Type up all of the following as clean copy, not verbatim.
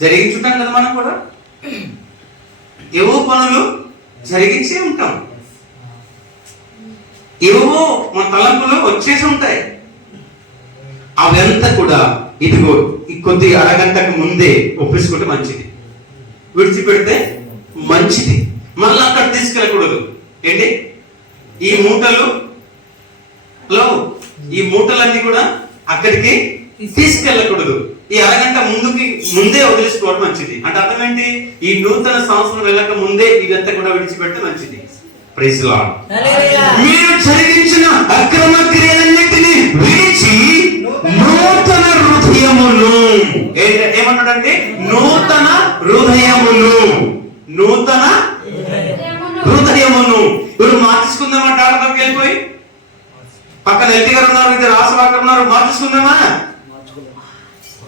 జరిగించుంటాం కదా మనం కూడా. ఏవో పనులు జరిగించే ఉంటాం, ఏవో మన తలంపులు వచ్చేసి ఉంటాయి. అవంతా కూడా ఇదిగో కొద్ది అరగంటకు ముందే ఒప్పేసుకుంటే మంచిది, విడిచిపెడితే మంచిది. మళ్ళీ అక్కడ తీసుకెళ్ళకూడదు. ఏంటి ఈ మూటలన్నీ కూడా అక్కడికి తీసుకెళ్ళకూడదు. ఈ అరగంట ముందే వదిలేసుకోవడం మంచిది. అంటే అర్థం ఏంటి? ఈ నూతన సంవత్సరం వెళ్ళక ముందే ఇదంతా కూడా విడిచిపెడితే మంచిది. Praise lord. మీరు జరిగించిన అక్రమ క్రియలన్నిటినీ విడిచి నూతన హృదయమును, ఏమన్నాడంటే నూతన హృదయమును, నూతన హృదయమును. ఇప్పుడు మార్చుకుందామా? డాక్టర్కి వెళ్ళిపోయి పక్కన ఎల్టీ గారు ఉన్నారు, ఇద్దరు రాసవాకర్ ఉన్నారు, మార్చుకుందామా?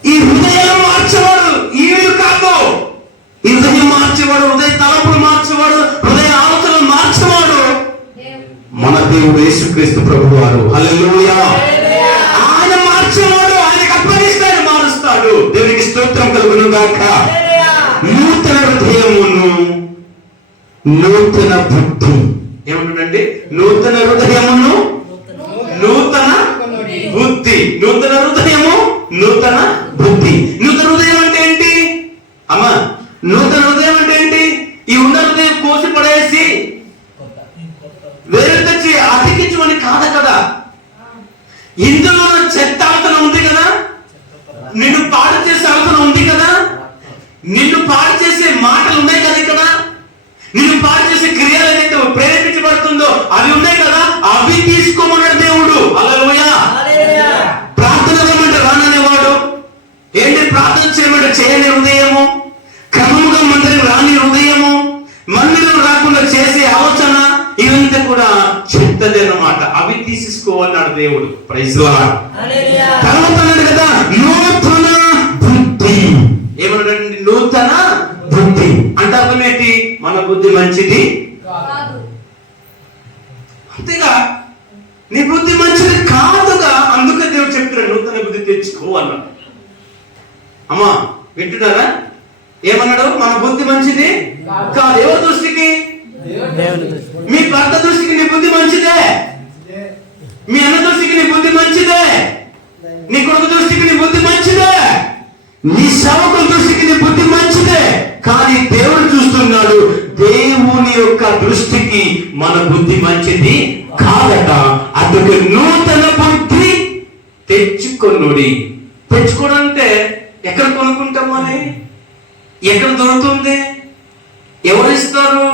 ఈ హృదయం మార్చేవాడు ఈవిడు కాదు. ఈ హృదయం మార్చేవాడు, హృదయ తలపులు మార్చేవాడు, హృదయ ఆలోచనలు మార్చేవాడు మన దేవుడు యేసుక్రీస్తు ప్రభువారు. హల్లెలూయా. ఆయన మార్చేవాడు, ఆయనకు అప్పగిస్తాడు, మారుస్తాడు. దేవునికి స్తోత్రం కలుగును గాక. నూతన హృదయమును, నూతన బుద్ధి. ఏమంటాడండి? నూతన హృదయమును, నూతన బుద్ధి. నూతన హృదయము, నూతన బుద్ధి. నూతన హృదయం అంటే ఏంటి అమ్మా? నూతన హృదయం అంటే ఏంటి? ఈ ఉన్న హృదయం కోసి పడేసి వేరే తెచ్చి అతికించమని కాదు కదా. ఇందులో చెత్త ఆలోచన ఉంది కదా, నిన్ను పాడు చేసే ఆలోచన ఉంది కదా, నిన్ను పాడు చేసే మాటలు ఉన్నాయి కదా, ఇక్కడ నిన్ను పాడు చేసే క్రియలు ఏదైతే ప్రేరేపించబడుతుందో అవి ఉన్నాయి కదా, అవి తీసుకోమన్నాడు దేవుడు. హల్లెలూయా. ప్రార్థన రమ్మంటే రాననేవాడు. ఏంటి? ప్రార్థన చేయమంటే చేయని హృదయము, క్రమముగా మందిరం రాని హృదయము, మందిరం రాకుండా చేసే ఆలోచన, ఇదంతా కూడా చెత్తది అన్నమాట. అవి తీసుకోవాలన్నాడు దేవుడు. Praise lord. తర్వాత కదా నూతన బుద్ధి. ఏమన్నాడండి? నూతన బుద్ధి అంటే అర్థం ఏంటి? మన బుద్ధి మంచిది అంతేగా, నీ బుద్ధి మంచిది కాదుగా. అందుకే దేవుడు చెప్తున్నాడు నూతన బుద్ధి తెచ్చుకో అన్నాడు. అమ్మా వింటున్నారా? ఏమన్నాడు? మన బుద్ధి మంచిది కాదు. ఎవరి దృష్టికి? మీ భర్త దృష్టికి నీ బుద్ధి మంచిదే, మీ అన్న దృష్టికి నీ బుద్ధి మంచిదే, నీ కొడుకు దృష్టికి నీ బుద్ధి మంచిదే, నీ సేవకుల దృష్టికి నీ బుద్ధి మంచిదే. కానీ దేవుడు చూస్తున్నాడు, దేవుని యొక్క దృష్టికి మన బుద్ధి మంచిది కాదట. అందుకే నూతన బుద్ధి తెచ్చుకొనుడి. తెచ్చుకోవడం అంటే ఎక్కడ కొనుక్కుంటాం? అని ఎక్కడ దొరుకుతుంది? ఎవరిస్తారు?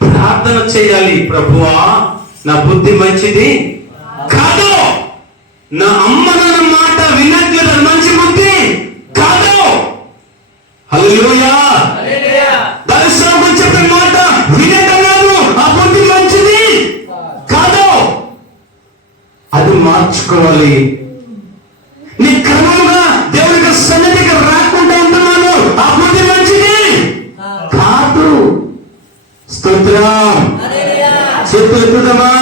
ప్రార్థన చేయాలి. ప్రభువా నా బుద్ధి మంచిది కాదు, నా అమ్మ నాన్న మాట వినట్లేదు, మంచి బుద్ధి కాదు. హల్లెలూయా. దర్శనం చెప్పిన మాట వినట్లేదు, ఆ బుద్ధి మంచిది కాదు. అది మార్చుకోవాలి. నీ క్రమంగా దేవునికి సన్నిధికి రాకుండా ఉంటున్నాను, ఆ బుద్ధి మంచిది కాదు. స్తోత్రం. చేతులు ఎత్తుదామా?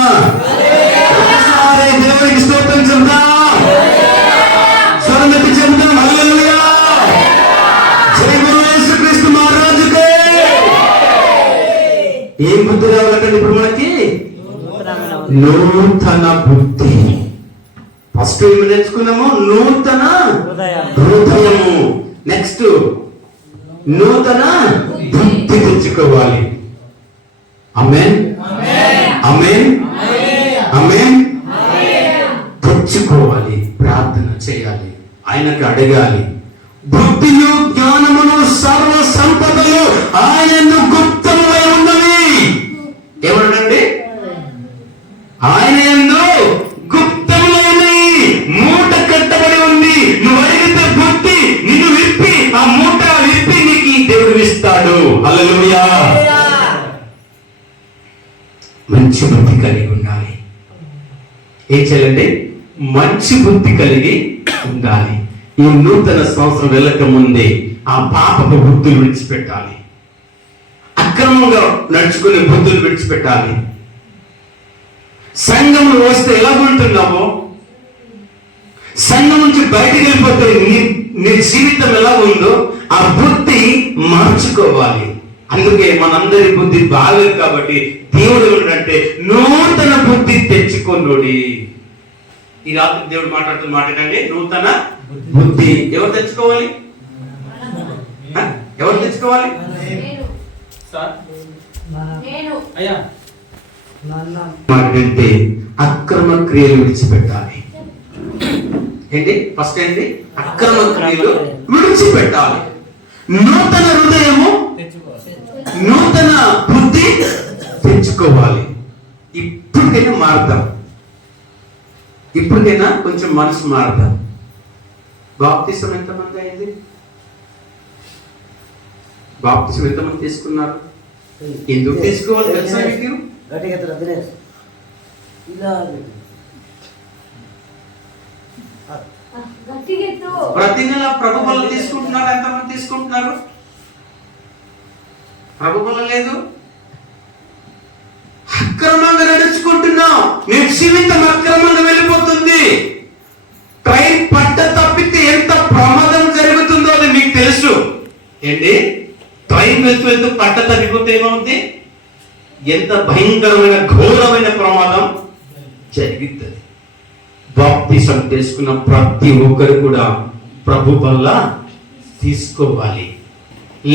దేవునికి స్తోత్రం చెప్దాం, స్వరం ఎత్తి చెప్దాం. హల్లెలూయా. జై గురు యేసుక్రీస్తు మహారాజుకే. ఏం బుద్ధి రావాలంటే ఇప్పుడు మనకి నూతన బుద్ధి. ఫస్ట్ ఏమి నేర్చుకున్నాము? నూతన హృదయము. నెక్స్ట్ నూతన బుద్ధి తెచ్చుకోవాలి. ఆమేన్, ఆమేన్, ఆమేన్. తెచ్చుకోవాలి, ప్రార్థన చేయాలి, ఆయనకు అడగాలి. బుద్ధియు జ్ఞానమును సర్వ సంపదలు ఆయనను గుప్తముగా ఉన్నవి. ఏమన్నాడండి? ఆయన యందు గుప్తములైనవి, మూట కట్టబడి ఉంది. నువ్వు అడిగితే బుద్ధి నిన్ను విప్పి, ఆ మూట విప్పి నీకు దేవుడు ఇస్తాడు. హల్లెలూయా. మంచి బుద్ధి కలిగి ఉండాలి. ఏం చేయాలంటే మంచి బుద్ధి కలిగి ఉండాలి. ఈ నూతన సంవత్సరం వెళ్ళక ముందే ఆ పాపపు బుద్ధులు విడిచిపెట్టాలి, అక్రమంగా నడుచుకునే బుద్ధులు విడిచిపెట్టాలి, సంఘంలో వస్తే ఎలా ఉంటున్నామో, సంఘం నుంచి బయటికి వెళ్ళిపోతే నీ జీవితం ఎలా ఉందో ఆ బుద్ధి మార్చుకోవాలి. అందుకే మనందరి బుద్ధి బాగలేదు కాబట్టి దేవుడు ఏంటంటే నూతన బుద్ధి తెచ్చుకొనుడి. ఈ రాత్రి దేవుడు మాట్లాడుతున్న మాట ఏంటంటే నూతన బుద్ధి. ఎవరు తెచ్చుకోవాలి? ఎవరు తెచ్చుకోవాలి? అంటే అక్రమ క్రియలు విడిచిపెట్టాలి. ఏంటి? ఫస్ట్ ఏంటి? అక్రమ క్రియలు విడిచిపెట్టాలి. నూతన హృదయము, నూతన బుద్ధి తెచ్చుకోవాలి. ఇప్పటికైనా మారుతాం, ఇప్పటికైనా కొంచెం మనసు మారుతాం. బాప్తిసం ఎంతమంది అయింది? బాప్తిసం ఎంతమంది తీసుకున్నారు? ఎందుకు తీసుకోవాలి తెలుసా మీకు? ప్రతి నెల ప్రభు బల్ల తీసుకుంటున్నారు. ఎంతమంది తీసుకుంటున్నారు? ప్రభు బల్ల లేదు, అక్రమంగా నడుచుకుంటున్నాం. నీ జీవితం అక్రమంగా వెళ్ళిపోతుంది. ట్రైన్ పట్ట తప్పితే ఎంత ప్రమాదం జరుగుతుందో అది మీకు తెలుసు. ఏంటి? ట్రైన్ వెళ్తూ పట్ట తప్పిపోతే ఏమవుతుంది? ఎంత భయంకరమైన ఘోరమైన ప్రమాదం జరుగుతుంది. బాప్తిసం తీసుకున్న ప్రతి ఒక్కరు కూడా ప్రభు వల్ల తీసుకోవాలి.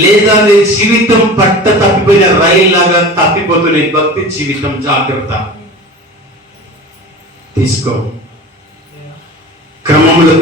లేదా నీ జీవితం పట్ట తప్పిపోయిన రైలు లాగా తప్పిపోతున్న భక్తి జీవితం. జాగ్రత్త తీసుకో. క్రమంలో